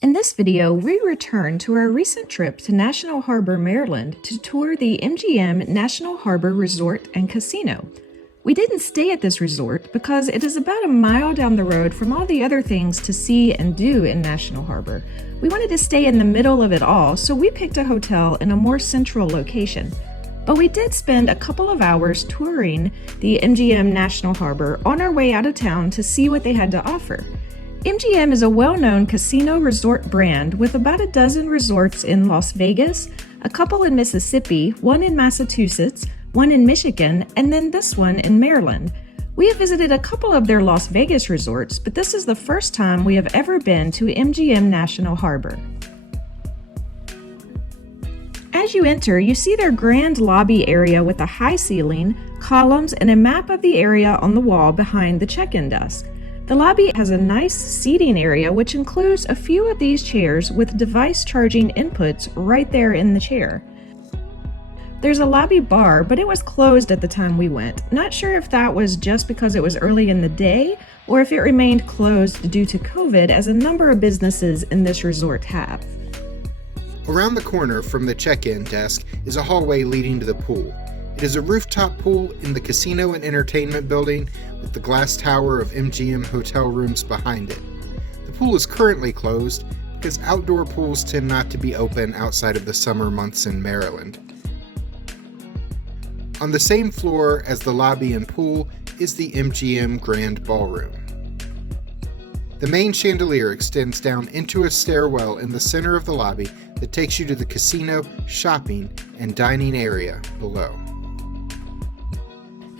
In this video, we return to our recent trip to National Harbor, Maryland to tour the MGM National Harbor Resort and Casino. We didn't stay at this resort because it is about a mile down the road from all the other things to see and do in National Harbor. We wanted to stay in the middle of it all, so we picked a hotel in a more central location. But we did spend a couple of hours touring the MGM National Harbor on our way out of town to see what they had to offer. MGM is a well-known casino resort brand with about a dozen resorts in Las Vegas, a couple in Mississippi, one in Massachusetts, one in Michigan, and then this one in Maryland. We have visited a couple of their Las Vegas resorts, but this is the first time we have ever been to MGM National Harbor. As you enter, you see their grand lobby area with a high ceiling, columns, and a map of the area on the wall behind the check-in desk. The lobby has a nice seating area which includes a few of these chairs with device charging inputs right there in the chair. There's a lobby bar, but it was closed at the time we went. Not sure if that was just because it was early in the day or if it remained closed due to COVID, as a number of businesses in this resort have. Around the corner from the check-in desk is a hallway leading to the pool. It is a rooftop pool in the casino and entertainment building with the glass tower of MGM hotel rooms behind it. The pool is currently closed because outdoor pools tend not to be open outside of the summer months in Maryland. On the same floor as the lobby and pool is the MGM Grand Ballroom. The main chandelier extends down into a stairwell in the center of the lobby that takes you to the casino, shopping, and dining area below.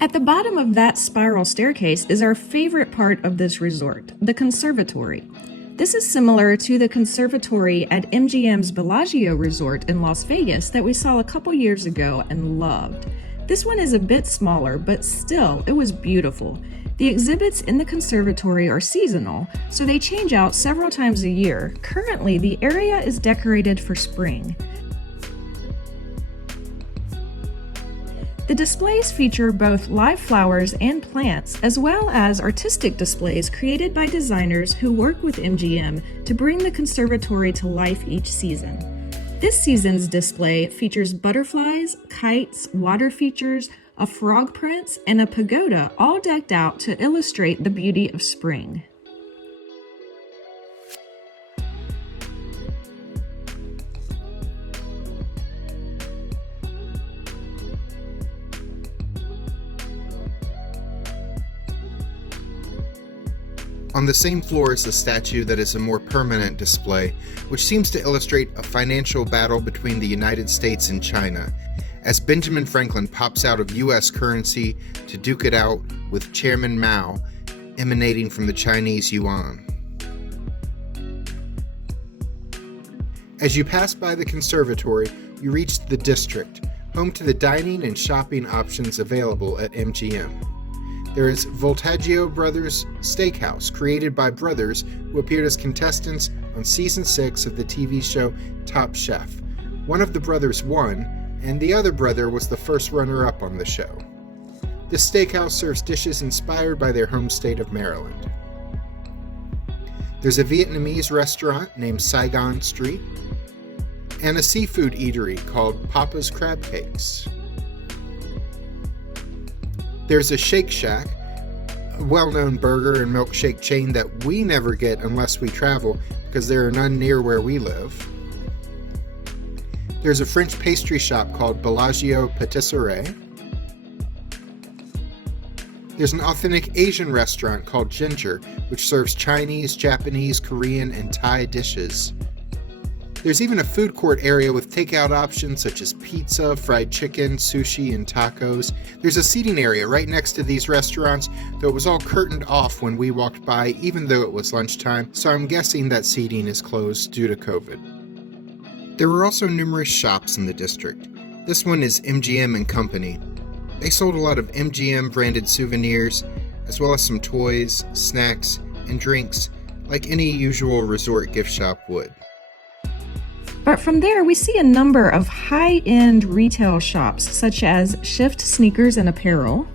At the bottom of that spiral staircase is our favorite part of this resort, the conservatory. This is similar to the conservatory at MGM's Bellagio Resort in Las Vegas that we saw a couple years ago and loved. This one is a bit smaller, but still, it was beautiful. The exhibits in the conservatory are seasonal, so they change out several times a year. Currently, the area is decorated for spring. The displays feature both live flowers and plants, as well as artistic displays created by designers who work with MGM to bring the conservatory to life each season. This season's display features butterflies, kites, water features, a frog prince, and a pagoda, all decked out to illustrate the beauty of spring. On the same floor is a statue that is a more permanent display, which seems to illustrate a financial battle between the United States and China, as Benjamin Franklin pops out of U.S. currency to duke it out with Chairman Mao, emanating from the Chinese yuan. As you pass by the conservatory, you reach the district, home to the dining and shopping options available at MGM. There is Voltaggio Brothers Steakhouse, created by brothers who appeared as contestants on season 6 of the TV show Top Chef. One of the brothers won, and the other brother was the first runner-up on the show. This steakhouse serves dishes inspired by their home state of Maryland. There's a Vietnamese restaurant named Saigon Street, and a seafood eatery called Papa's Crab Cakes. There's a Shake Shack, a well-known burger and milkshake chain that we never get unless we travel because there are none near where we live. There's a French pastry shop called Bellagio Patisserie. There's an authentic Asian restaurant called Ginger, which serves Chinese, Japanese, Korean, and Thai dishes. There's even a food court area with takeout options such as pizza, fried chicken, sushi, and tacos. There's a seating area right next to these restaurants, though it was all curtained off when we walked by, even though it was lunchtime, so I'm guessing that seating is closed due to COVID. There were also numerous shops in the district. This one is MGM & Company. They sold a lot of MGM branded souvenirs, as well as some toys, snacks, and drinks, like any usual resort gift shop would. But from there, we see a number of high-end retail shops, such as Shift Sneakers and Apparel,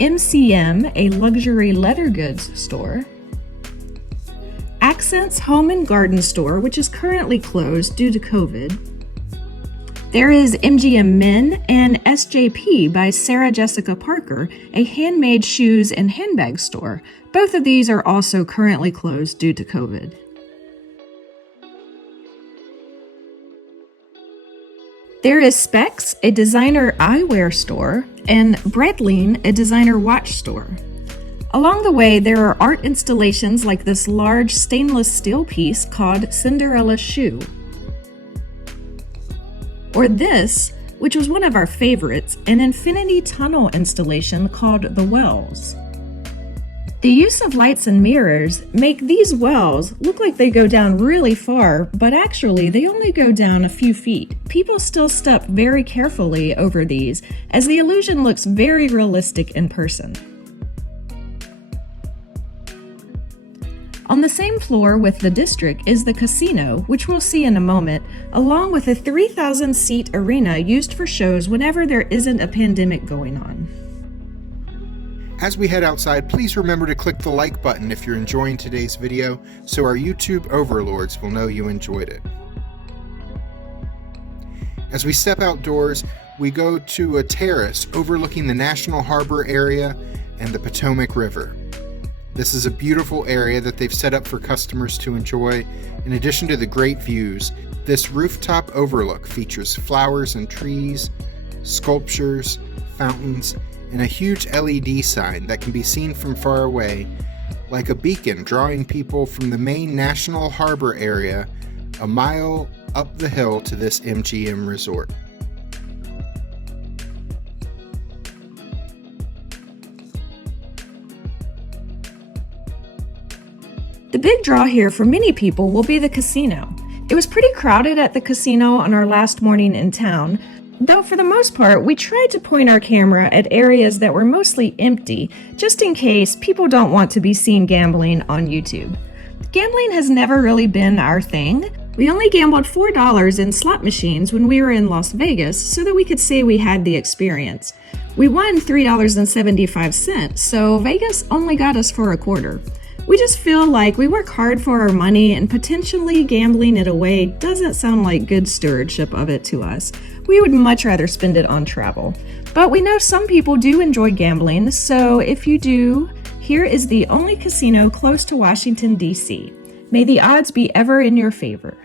MCM, a luxury leather goods store, Accent's Home and Garden Store, which is currently closed due to COVID. There is MGM Men and SJP by Sarah Jessica Parker, a handmade shoes and handbag store. Both of these are also currently closed due to COVID. There is Specs, a designer eyewear store, and Breitling, a designer watch store. Along the way, there are art installations like this large stainless steel piece called Cinderella's Shoe. Or this, which was one of our favorites, an infinity tunnel installation called The Wells. The use of lights and mirrors make these wells look like they go down really far, but actually they only go down a few feet. People still step very carefully over these, as the illusion looks very realistic in person. On the same floor with the district is the casino, which we'll see in a moment, along with a 3,000-seat arena used for shows whenever there isn't a pandemic going on. As we head outside, please remember to click the like button if you're enjoying today's video, so our YouTube overlords will know you enjoyed it. As we step outdoors, we go to a terrace overlooking the National Harbor area and the Potomac River. This is a beautiful area that they've set up for customers to enjoy. In addition to the great views, this rooftop overlook features flowers and trees, sculptures, fountains, and a huge LED sign that can be seen from far away, like a beacon drawing people from the main National Harbor area a mile up the hill to this MGM resort. The big draw here for many people will be the casino. It was pretty crowded at the casino on our last morning in town, though for the most part, we tried to point our camera at areas that were mostly empty, just in case people don't want to be seen gambling on YouTube. Gambling has never really been our thing. We only gambled $4 in slot machines when we were in Las Vegas so that we could say we had the experience. We won $3.75, so Vegas only got us for a quarter. We just feel like we work hard for our money, and potentially gambling it away doesn't sound like good stewardship of it to us. We would much rather spend it on travel. But we know some people do enjoy gambling, so if you do, here is the only casino close to Washington, D.C. May the odds be ever in your favor.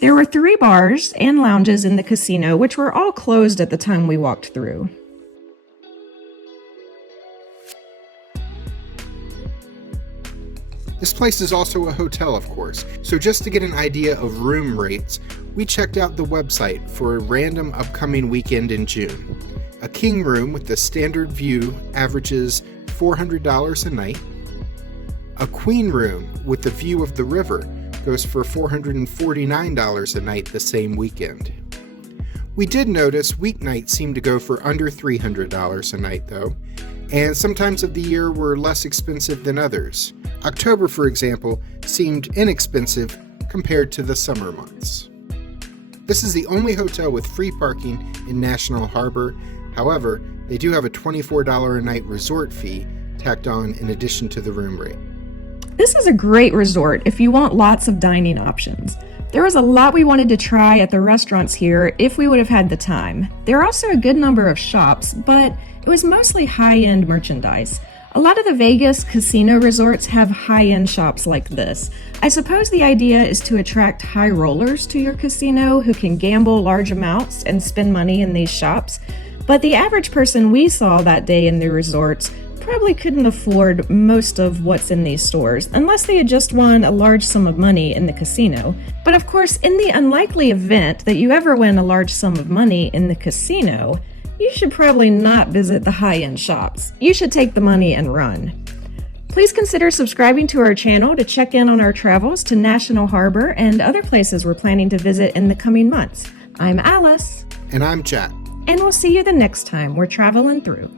There were 3 bars and lounges in the casino, which were all closed at the time we walked through. This place is also a hotel, of course, so just to get an idea of room rates, we checked out the website for a random upcoming weekend in June. A king room with the standard view averages $400 a night. A queen room with the view of the river goes for $449 a night the same weekend. We did notice weeknights seem to go for under $300 a night though, and sometimes of the year were less expensive than others. October, for example, seemed inexpensive compared to the summer months. This is the only hotel with free parking in National Harbor. However, they do have a $24 a night resort fee tacked on in addition to the room rate. This is a great resort if you want lots of dining options. There was a lot we wanted to try at the restaurants here if we would have had the time. There are also a good number of shops, but it was mostly high-end merchandise. A lot of the Vegas casino resorts have high-end shops like this. I suppose the idea is to attract high rollers to your casino who can gamble large amounts and spend money in these shops, but the average person we saw that day in the resorts probably couldn't afford most of what's in these stores unless they had just won a large sum of money in the casino. But of course, in the unlikely event that you ever win a large sum of money in the casino, you should probably not visit the high-end shops. You should take the money and run. Please consider subscribing to our channel to check in on our travels to National Harbor and other places we're planning to visit in the coming months. I'm Alice. And I'm Jack. And we'll see you the next time we're traveling through.